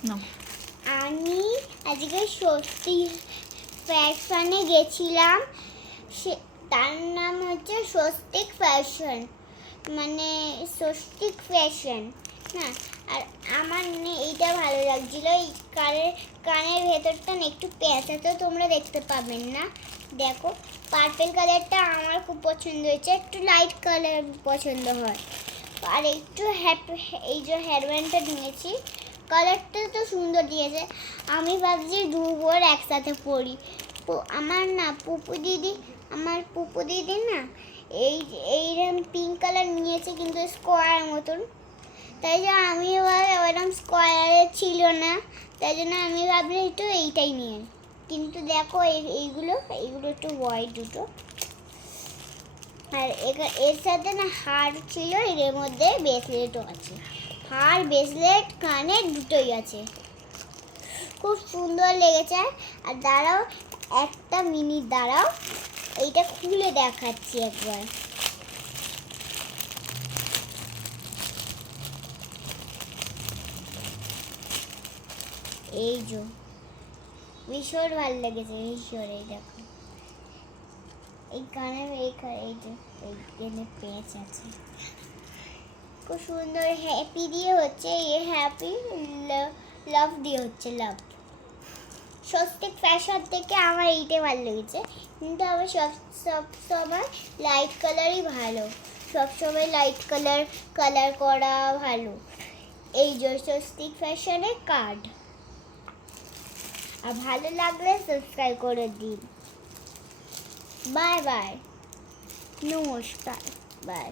আমি আজকে স্বস্তি ফ্যাশনে গেছিলাম, তার নাম হচ্ছে স্বস্তিক ফ্যাশন, মানে স্বস্তিক ফ্যাশন না। আর আমার এইটা ভালো লাগছিল, এই কানের ভেতরটা না একটু পেঁচা, তো তোমরা দেখতে পাবেন না। দেখো পার্পেল কালারটা আমার খুব পছন্দ হয়েছে, একটু লাইট কালার পছন্দ হয়। আর একটু এই যে হেয়ারব্যান্ডটা নিয়েছি, কালারটা তো সুন্দর দিয়েছে। আমি ভাবছি দুবার একসাথে পরি। আমার পুপু দিদি না এইরকম পিঙ্ক কালার নিয়েছে, কিন্তু স্কোয়ার মতন। তাই জন্য আমি ওরকম স্কোয়ারে ছিল না, তাই জন্য আমি ভাবলাম একটু এইটাই নিয়ে। কিন্তু দেখো এইগুলো একটু হোয়াইট দুটো। আর এর সাথে না হার ছিল, এর মধ্যে ব্রেসলেটও আছে। হার ব্রেসলেট কানে দুটোই আছে, খুব সুন্দর লেগেছে। আর দাঁড়াও একটা মিনিট দাঁড়াও, এইটা খুলে দেখাচ্ছি একবার। এই যে ভীষণ ভালো লেগেছে, ভীষণ। এই দেখো এই কানের এই যে এইখানে পেঁচ আছে, খুব সুন্দর। হ্যাপি দিয়ে হচ্ছে, হ্যাপি লাভ দিয়ে হচ্ছে, লাভ। স্বস্তিক ফ্যাশন থেকে আমার এইটাই ভালো লেগেছে, কিন্তু আমার সব সময় লাইট কালারই ভালো, সবসময় লাইট কালার করা ভালো। এই যে স্বস্তিক ফ্যাশনের কার্ড। আর ভালো লাগলে সাবস্ক্রাইব করে দিন। বাই বাই, নমস্কার, বাই।